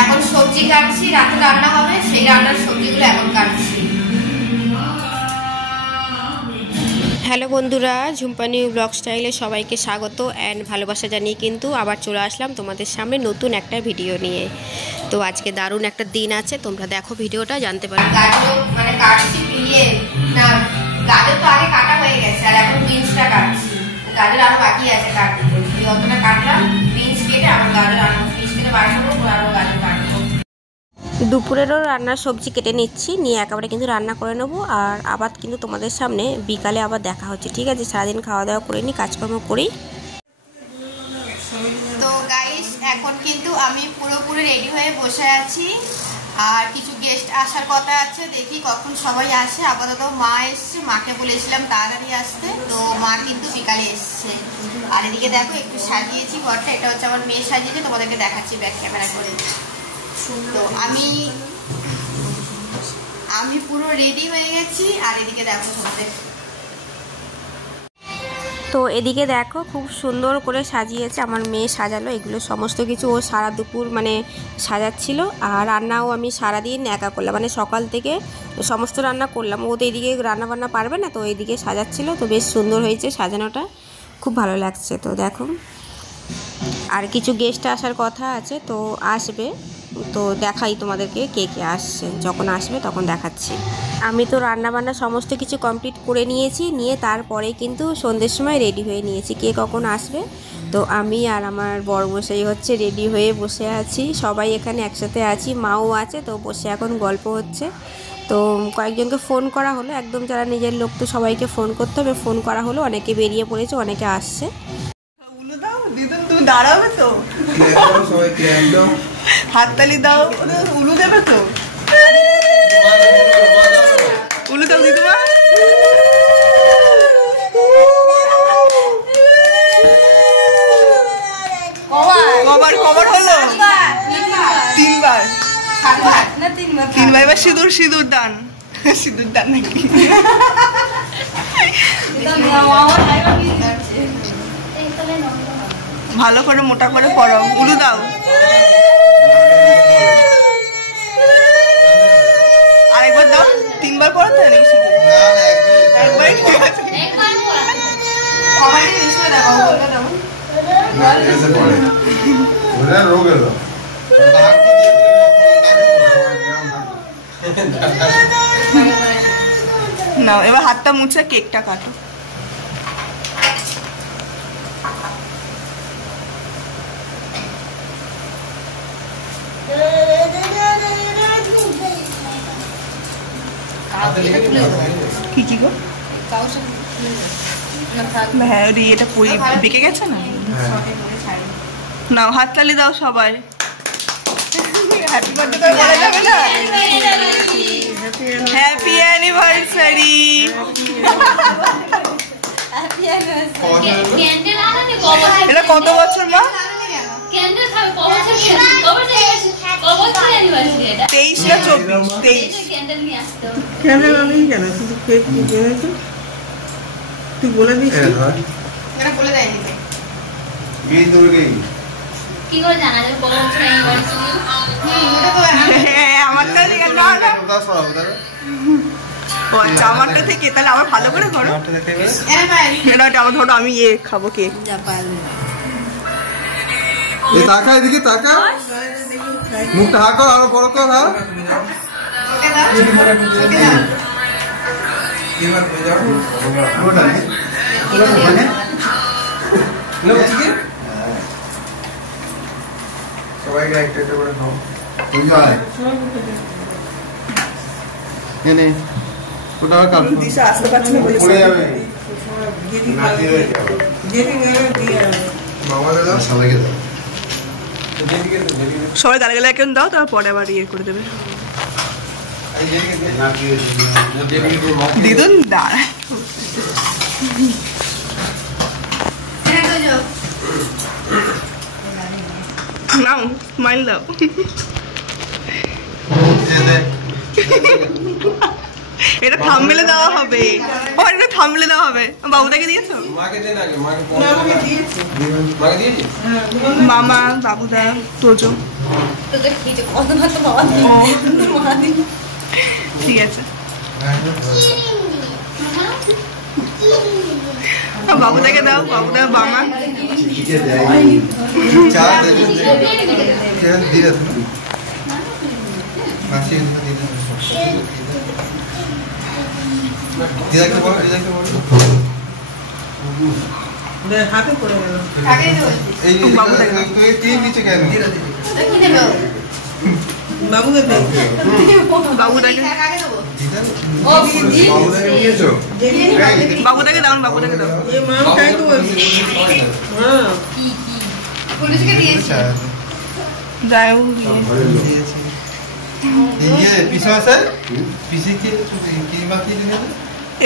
এখন সবজি কাটছি, রাতে রান্না হবে, সেই রান্নার সবজিগুলো এখন কাটছি। হ্যালো বন্ধুরা, ঝুম্পা নিউ ব্লগ স্টাইলে সবাইকে স্বাগত অ্যান্ড ভালোবাসা জানিয়ে কিন্তু আবার চলে আসলাম তোমাদের সামনে নতুন একটা ভিডিও নিয়ে। তো আজকে দারুণ একটা দিন আছে, তোমরা দেখো ভিডিওটা জানতে পারো। গাজর মানে কাটছি না, গাজর তো আগে কাটা হয়ে গেছে আর এখন বিনসটা কাটছি। গাজর আরো বাকি আছে কাটতে, যতটা কাটলাম বিনস কেটে আবার গাজর আরো বিনস কেটে বার করবো, আরো গাজর কাটবো। দুপুরেরও রান্নার সবজি কেটে নিচ্ছি, নিয়ে একেবারে কিন্তু রান্না করে নেবো। আর আবার কিন্তু তোমাদের সামনে বিকালে আবার দেখা হচ্ছে, ঠিক আছে? সারাদিন খাওয়া দাওয়া করে নিই, কাজকর্ম করি। তো গাইস, এখন কিন্তু আমি পুরোপুরি রেডি হয়ে বসে আছি, আর কিছু গেস্ট আসার কথা আছে, দেখি কখন সবাই আসে। আপাতত মা এসছে, মাকে বলেছিলাম তাড়াতাড়ি আসতে, তো মা কিন্তু বিকালে এসছে। আর এদিকে দেখো একটু সাজিয়েছি ঘরটা, এটা হচ্ছে আমার মেয়ে সাজিয়েছে, তোমাদেরকে দেখাচ্ছি ব্যাক ক্যামেরা করে। তো আমি পুরো রেডি হয়ে গেছি, আর এদিকে দেখো তো এদিকে দেখো খুব সুন্দর করে সাজিয়েছে আমার মেয়ে, সাজালো এগুলো সমস্ত কিছু। ও সারা দুপুর মানে সাজাচ্ছিল, আর রান্নাও আমি সারাদিন একা করলাম, মানে সকাল থেকে সমস্ত রান্না করলাম। ও তো এদিকে রান্না বান্না পারবে না, তো এইদিকে সাজাচ্ছিল। তো বেশ সুন্দর হয়েছে সাজানোটা, খুব ভালো লাগছে। তো দেখো আর কিছু গেস্ট আসার কথা আছে, তো আসবে, তো দেখাই তোমাদেরকে কে কে আসছে। যখন আসবে তখন দেখাচ্ছি। আমি তো রান্নাবান্না সমস্ত কিছু কমপ্লিট করে নিয়েছি, নিয়ে তারপরে কিন্তু সন্ধ্যের সময় রেডি হয়ে নিয়েছি কে কখন আসবে। তো আমি আর আমার বড়মশাই হচ্ছে রেডি হয়ে বসে আছি, সবাই এখানে একসাথে আছি, মাও আছে, তো বসে এখন গল্প হচ্ছে। তো কয়েকজনকে ফোন করা হলো, একদম যারা নিজের লোক তো সবাইকে ফোন করতে হবে, ফোন করা হলো, অনেকে বেরিয়ে পড়েছে, অনেকে আসছে। তুমি দাঁড়াবে তো, হাততালি দাও, উলু দেবে তো, উলু দাও দিদিমা। কবার হলো? তিনবার। এবার সিঁদুর দান নাকি? ভালো করে মোটা করে পড়াও, উলু দাও। আরেকবার দাও, তিনবার পড়ো তো নাকি শুধু একবার? ঠিক আছে, নাও এবার হাতটা মুছে কেকটা কাটো। কি গো? হ্যাঁ, এটা পুরি বেঁকে গেছে না? নাও হাততালি দাও সবাই। হ্যাপি বার্থডে বলা যাবে না? Happy anniversary. এটা কত বছর মা? 23 না 24? 23। তুই বলে দিস, বলে দেয়নি কি করে জানা যাবে কত বছর অ্যানিভার্সারি? আমারটা থেকে না না, আচ্ছা আমারটা থেকে, তাহলে আমার ভালো করে করো। এটা আমার ধরো, আমি খাবো কেক। তাকা এদিকে, তাকা, মুখটা হাঁকো, আরো বড় কর। সবাইকে একটা একটা করে খাও। ওটা কাটুন, আসতে পারছি না বলে পড়ে যাবে, সবাইকে দাও, সবাই গালে গালে এখন দাও, তারপর পরে আবার ইয়ে করে দেবে। দিদুন দাঁড়ায়, নাও স্মাইল দাও। এটা থাম্বনেলে দেওয়া হবে, ও এটা থাম্বনেলে দেওয়া হবে। বাবুদাকে দিয়েছো? মামা, বাবুদা, তোজো। ঠিক আছে, বাবুদাকে দাও, বাবুদা মামা। হাতে করে গেল বাবুকে বাবুদাকে বাবুদাকে দাও, বাবুদাকে দাও। মামটাই তো বলছি। যাই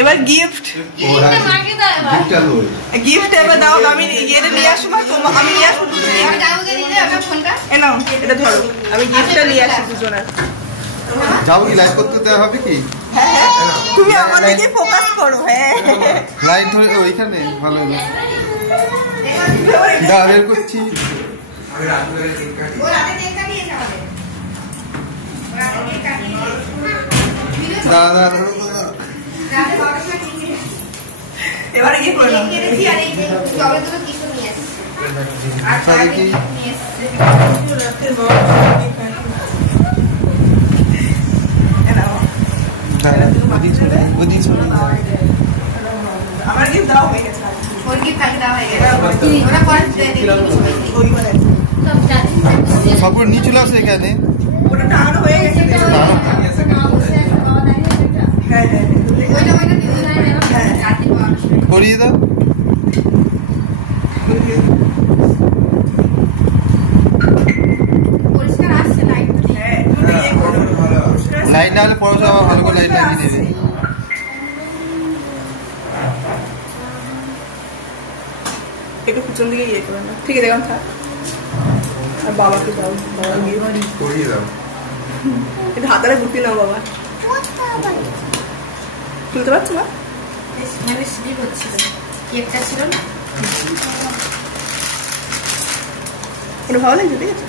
এবার গিফট গিফট এবার দাও। আমি ইয়েটা নিয়ে আসবো, আমি নিয়ে আসবো। নাও এটা ধরো, আমি গিফটটা নিয়ে আসি দুজনের। যাবো কি লাইভ করতে দেওয়া হবে কি? তুমি আমার দিকে ফোকাস করো। হ্যাঁ লাইট ধরে ওইখানে ভালো হলো। যা বের করছি। দাদা এবারে কি করে নাও? আমার গিফট দাও হয়ে গেছে, ওর গিফট খালি দাও হয়ে গেছে। ওরা পরে সবগুলো নিয়ে চলে আসে এখানে। ওটা টানো হয়ে গেছে। করিয়ে দাও। লাইট না হলে পড়াশোনা ভালো করে লাইট লাগিয়ে দেবে। একটু পিছন দিকে ইয়ে করে না, ঠিক আছে এখন থাক। আর বাবাকে দাও, বাবা গিয়ে করিয়ে দাও। এটা হাতারে গুটি নাও বাবা। তুলতে পারছো না? ওটা ভালো লাগছে, ঠিক আছে।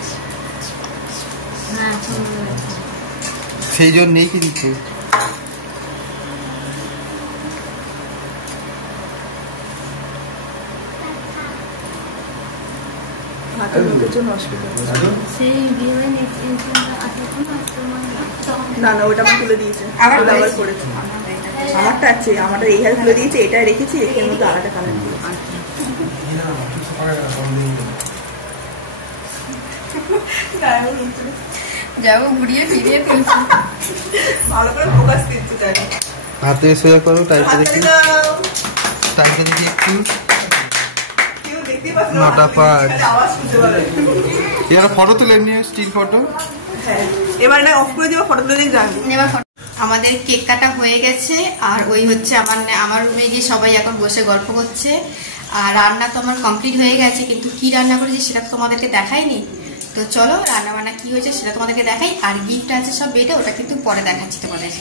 সেই জন্যই কি দিচ্ছে। না না ওটা আমার তুলে দিয়েছে, আবার করেছে। আমারটা আছে, আমারটা এই হাল তুলে দিয়েছে, এটা রেখেছি, এর মধ্যে আলাদা কালার দিয়েছে। যাবো ঘুরিয়ে ফিরিয়ে ফেলছি। ভালো করে ফোকাস দিচ্ছি তাই। হাতে সোজা করো, টাইপে দেখি, টাইপে দেখি একটু। নটা পাঁচ। এবার ফটো তুলে এমনি স্টিল ফটো। হ্যাঁ এবার না অফ করে দিবা, ফটো তুলে দিয়ে যাবে। আমাদের কেক কাটা হয়ে গেছে, আর ওই হচ্ছে আমার রুমে গিয়ে সবাই এখন বসে গল্প করছে। আর রান্না তো আমার কমপ্লিট হয়ে গেছে, কিন্তু কি রান্না করেছি সেটা তো তোমাদেরকে দেখাইনি। তো চলো রান্না বান্না কি হয়েছে সেটা তোমাদেরকে দেখাই। আর গিফট আছে সব বেডে, ওটা কিন্তু পরে দেখাচ্ছি তোমাদের।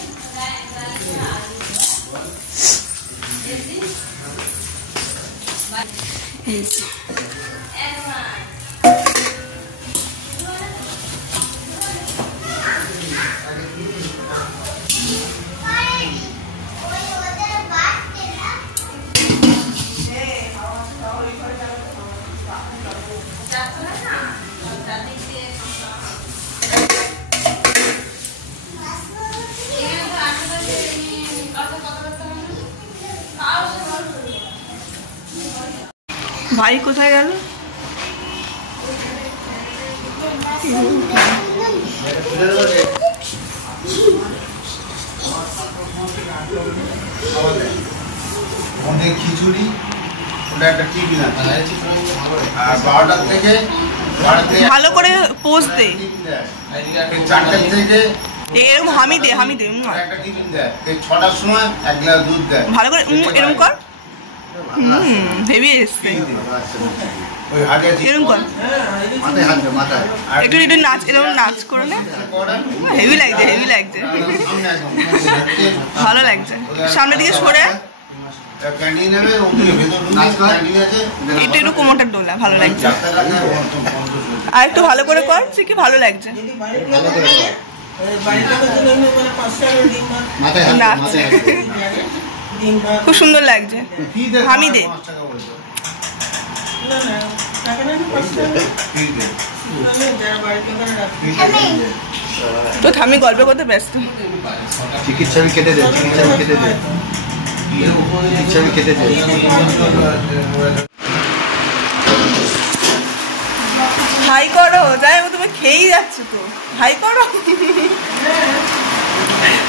ভাই কোথায় গেল? অনেক খিচুড়ি, ওটা একটা টিফিন আছে, আর 12টা থেকে ভালো করে পোজ দে। 4টা থেকে এরকম হামি দে, হামি দে। একটা টিফিন দেয়, 6টার সময় 1 গ্লাস দুধ দেয়। ভালো করে এরকম কর। হেভি এসছে। এরকম কর, একটু একটু নাচ, এরকম নাচ করে না, হেভি লাগছে, হেভি লাগছে, ভালো লাগছে। সামনের দিকে সরে একটু একটু কোমরটা দোলা, ভালো লাগছে। আর একটু ভালো করে কর, সে কি ভালো লাগছে। নাচছে, খুব সুন্দর লাগছে। আমি দে তো আমি গল্প করতে ব্যস্ত। চিকিৎসা কেটে দে, চিকিৎসা কেটে দে, চিকিৎসা কেটে দে। হাই করো, যাই হোক তুমি খেয়েই যাচ্ছ তো, হাই করো।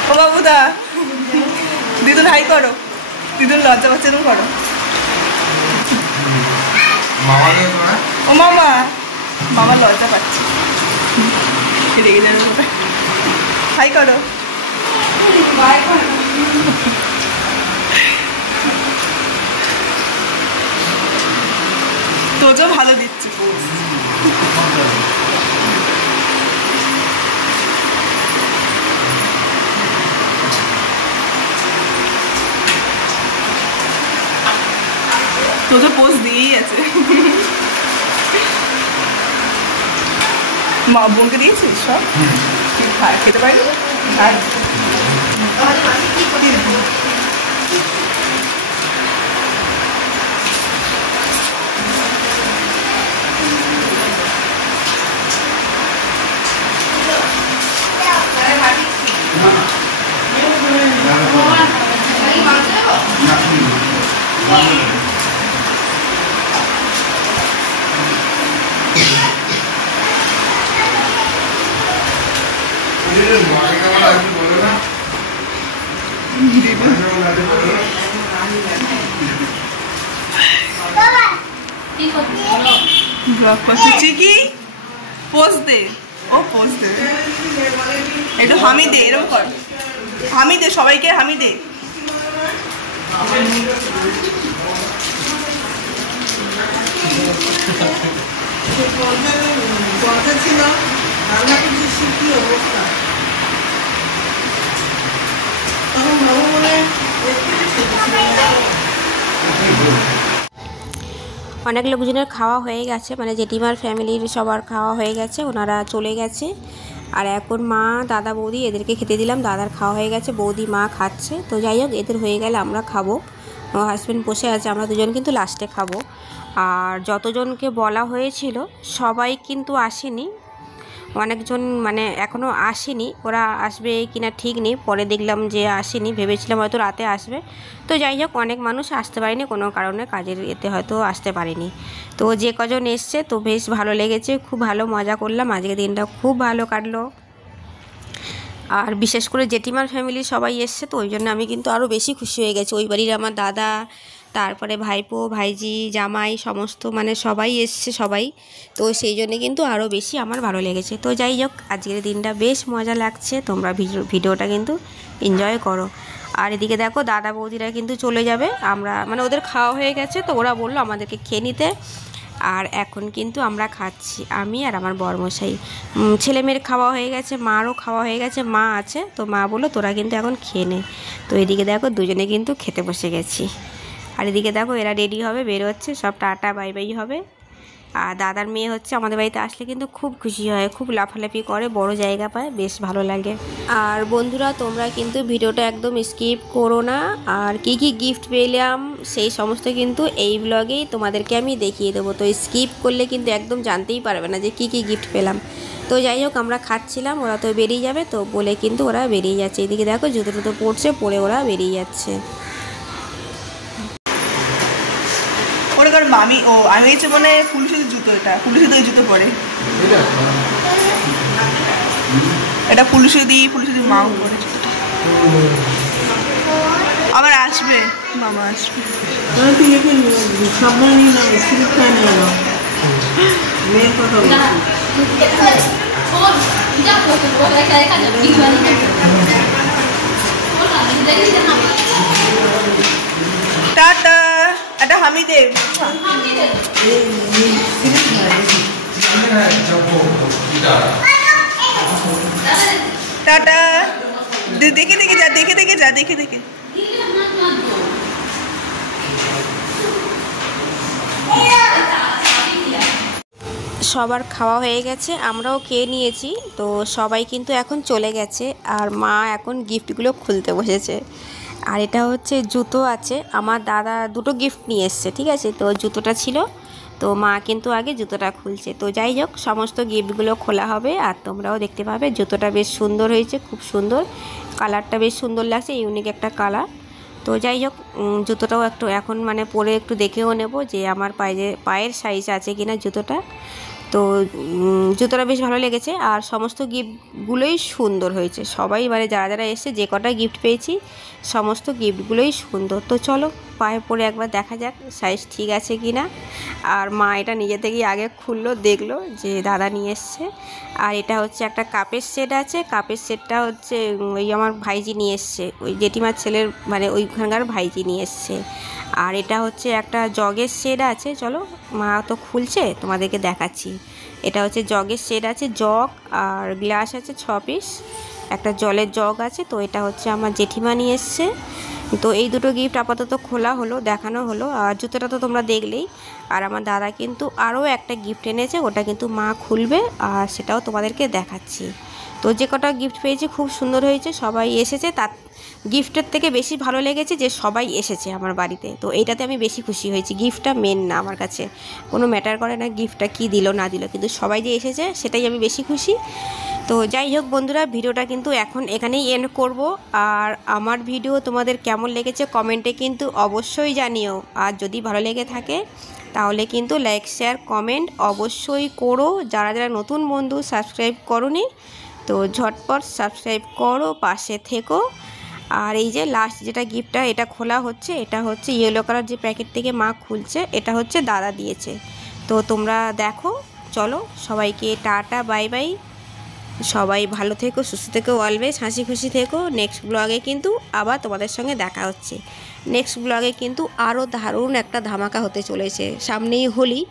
ও বাবুদা, দিদুন হাই করো, দিদুন লজ্জা পাচ্ছে, এরকম করো। ও মামা, মামা লজ্জা পাচ্ছে, রেগে যাবে কোথায়। হাই করো। তোজো ভালো দিচ্ছে। তোজো পোজ দিয়েই আছে। মা বোনকে দিয়েছিস সব? খায়, খেতে পারি খায়। ব্লগ করছে চিকি, পোজ দে, ও পোজ দে, একটু হামি দে, এরকম কর, হামি দে, সবাইকে হামি দে। ছিল কি অবস্থা, তখন বাবু বলে অনেক লোকজনের খাওয়া হয়ে গেছে, মানে জেঠিমার ফ্যামিলির সবার খাওয়া হয়ে গেছে, ওনারা চলে গেছে। আর এখন মা, দাদা, বৌদি এদেরকে খেতে দিলাম। দাদার খাওয়া হয়ে গেছে, বৌদি মা খাচ্ছে। তো যাই হোক, এদের হয়ে গেলে আমরা খাবো। আমার হাজব্যান্ড বসে আছে, আমরা দুজন কিন্তু লাস্টে খাবো। আর যতজনকে বলা হয়েছিল সবাই কিন্তু আসেনি, অনেকজন মানে এখনও আসেনি। ওরা আসবে কিনা ঠিক নেই, পরে দেখলাম যে আসেনি, ভেবেছিলাম হয়তো রাতে আসবে। তো যাই হোক, অনেক মানুষ আসতে পারেনি, কোনো কারণে কাজের এতে হয়তো আসতে পারেনি। তো যে কজন এসছে তো বেশ ভালো লেগেছে, খুব ভালো মজা করলাম, আজকের দিনটা খুব ভালো কাটলো। আর বিশেষ করে জেঠিমার ফ্যামিলির সবাই এসছে, তো ওই জন্য আমি কিন্তু আরও বেশি খুশি হয়ে গেছি। ওই বাড়ির আমার দাদা, তারপরে ভাইপো, ভাইজি, জামাই, সমস্ত মানে সবাই এসছে সবাই, তো সেই জন্য কিন্তু আরও বেশি আমার ভালো লেগেছে। তো যাই হোক, আজকের দিনটা বেশ মজা লাগছে, তোমরা ভিডিওটা কিন্তু এনজয় করো। আর এদিকে দেখো, দাদা বৌদিরা কিন্তু চলে যাবে, আমরা মানে ওদের খাওয়া হয়ে গেছে, তো ওরা বললো আমাদেরকে খেয়ে নিতে। আর এখন কিন্তু আমরা খাচ্ছি, আমি আর আমার বরমশাই। ছেলে মেয়ের খাওয়া হয়ে গেছে, মারও খাওয়া হয়ে গেছে, মা আছে, তো মা বললো তোরা কিন্তু এখন খেয়ে নে। তো এদিকে দেখো, দুজনে কিন্তু খেতে বসে গেছি। আর এদিকে দেখো, এরা রেডি হবে, বেরোচ্ছে, সব টাটা বাই বাই হবে। আর দাদার মেয়ে হচ্ছে আমাদের বাড়িতে আসলে কিন্তু খুব খুশি হয়, খুব লাফালাফি করে, বড় জায়গা পায়, বেশ ভালো লাগে। আর বন্ধুরা, তোমরা কিন্তু ভিডিওটা একদম স্কিপ করো না। আর কি কি গিফট পেলাম সেই সমস্ত কিন্তু এই ব্লগেই তোমাদেরকে আমি দেখিয়ে দেবো। তো স্কিপ করলে কিন্তু একদম জানতেই পারবে না যে কি কি গিফট পেলাম। তো যাই হোক, আমরা খাচ্ছিলাম, ওরা তো বেরিয়ে যাবে, তো বলে কিন্তু ওরা বেরিয়ে যাচ্ছে। এদিকে দেখো, জুতো টুতো পড়ছে, পরে ওরা বেরিয়ে যাচ্ছে। ওরে কার মামি, ও আমি হচ্ছে মানে ফুলসুতির জুতো, এটা ফুলসুতি জুতো পরে, এটা ফুলসুতি মাও পরে। আবার আসবে, মামা আসবে। মেয়ের কথা টাটা, একটা হামি দে। টাটা। দেখে দেখে যা, দেখে দেখে যা, দেখে দেখে। সবার খাওয়া হয়ে গেছে, আমরাও খেয়ে নিয়েছি। তো সবাই কিন্তু এখন চলে গেছে, আর মা এখন গিফটগুলো খুলতে বসেছে। আর এটা হচ্ছে জুতো আছে, আমার দাদা দুটো গিফট নিয়ে এসছে, ঠিক আছে। তো জুতোটা ছিল, তো মা কিন্তু আগে জুতোটা খুলছে। তো যাই হোক, সমস্ত গিফটগুলো খোলা হবে আর তোমরাও দেখতে পাবে। জুতোটা বেশ সুন্দর হয়েছে, খুব সুন্দর, কালারটা বেশ সুন্দর লাগছে, ইউনিক একটা কালার। তো যাই হোক, জুতোটাও একটু এখন মানে পরে একটু দেখেও নেব যে আমার পায়ের সাইজ আছে কিনা জুতোটা। তো জুতোটা বেশ ভালো লেগেছে, আর সমস্ত গিফটগুলোই সুন্দর হয়েছে। সবাই মানে যারা যারা এসে যে কটা গিফট পেয়েছি সমস্ত গিফটগুলোই সুন্দর। তো চলো পায়ে পরে একবার দেখা যাক সাইজ ঠিক আছে কি না। আর মা এটা নিজে থেকেই আগে খুললো, দেখলো যে দাদা নিয়ে এসছে। আর এটা হচ্ছে একটা কাপের সেট আছে, কাপের সেটটা হচ্ছে ওই আমার ভাইজি নিয়ে এসছে, ওই জেঠিমার ছেলের মানে ওইখানকার ভাইজি নিয়ে এসছে। আর এটা হচ্ছে একটা জগের সেট আছে, চলো মা তো খুলছে তোমাদেরকে দেখাচ্ছি। এটা হচ্ছে জগের সেট আছে, জগ আর গ্লাস আছে 6 পিস, একটা জলের জগ আছে। তো এটা হচ্ছে আমার জেঠিমা নিয়ে এসছে। তো এই দুটো গিফট আপাতত খোলা হলো, দেখানো হলো। আর জুতোটা তো তোমরা দেখলেই। আর আমার দাদা কিন্তু আরও একটা গিফট এনেছে, ওটা কিন্তু মা খুলবে আর সেটাও তোমাদেরকে দেখাচ্ছি। তো যে কটা গিফট পেয়েছি খুব সুন্দর হয়েছে, সবাই এসেছে। তার গিফটের থেকে বেশি ভালো লেগেছে যে সবাই এসেছে আমার বাড়িতে। তো এইটাতে আমি বেশি খুশি হয়েছি, গিফটটা মেন না, আমার কাছে কোনো ম্যাটার করে না গিফটটা কী দিল না দিল, কিন্তু সবাই যে এসেছে সেটাই আমি বেশি খুশি। তো যাই হোক বন্ধুরা, ভিডিওটা কিন্তু এখন এখানেই এন্ড করব। আর আমার ভিডিও তোমাদের কেমন লেগেছে কমেন্টে কিন্তু অবশ্যই জানিও। আর যদি ভালো লেগে থাকে তাহলে কিন্তু লাইক শেয়ার কমেন্ট অবশ্যই করো। যারা যারা নতুন বন্ধু সাবস্ক্রাইব করোনি তো ঝটপট সাবস্ক্রাইব করো, পাশে থেকো। আর এই যে লাস্ট যেটা গিফটটা এটা খোলা হচ্ছে, এটা হচ্ছে ইয়েলো কালার যে প্যাকেট থেকে মা খুলছে, এটা হচ্ছে দাদা দিয়েছে। তো তোমরা দেখো, চলো সবাইকে টাটা বাই বাই। সবাই ভালো থেকো, সুস্থ থেকো, অলওয়েজ হাসি খুশি থেকো। নেক্সট ব্লগে কিন্তু আবার তোমাদের সঙ্গে দেখা হচ্ছে। নেক্সট ব্লগে কিন্তু আরও দারুণ একটা ধামাকা হতে চলেছে, সামনেই হোলি,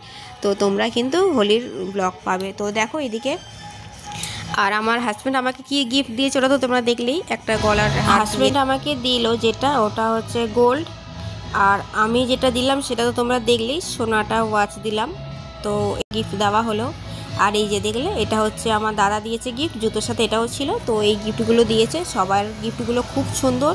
তো তোমরা কিন্তু হোলির ব্লগ পাবে। তো দেখো এদিকে, আর আমার হাজব্যান্ড আমাকে কি গিফট দিয়েছে ওটা তো তোমরা দেখলেই, একটা গলার হাজব্যান্ড আমাকে দিল যেটা, ওটা হচ্ছে গোল্ড। আর আমি যেটা দিলাম সেটা তো তোমরা দেখলেই, সোনাটা ওয়াচ দিলাম। তো গিফট দেওয়া হলো। আর এই যে দেখলে, এটা হচ্ছে আমার দাদা দিয়েছে গিফট, জুতোর সাথে এটাও ছিল। তো এই গিফটগুলো দিয়েছে, সবার গিফটগুলো খুব সুন্দর।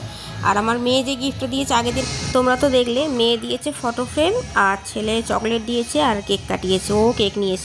আর আমার মেয়ে যে গিফটটা দিয়েছে আগের দিন তোমরা তো দেখলে, মেয়ে দিয়েছে ফটো ফ্রেম, আর ছেলে চকলেট দিয়েছে আর কেক কাটিয়েছে, ও কেক নিয়ে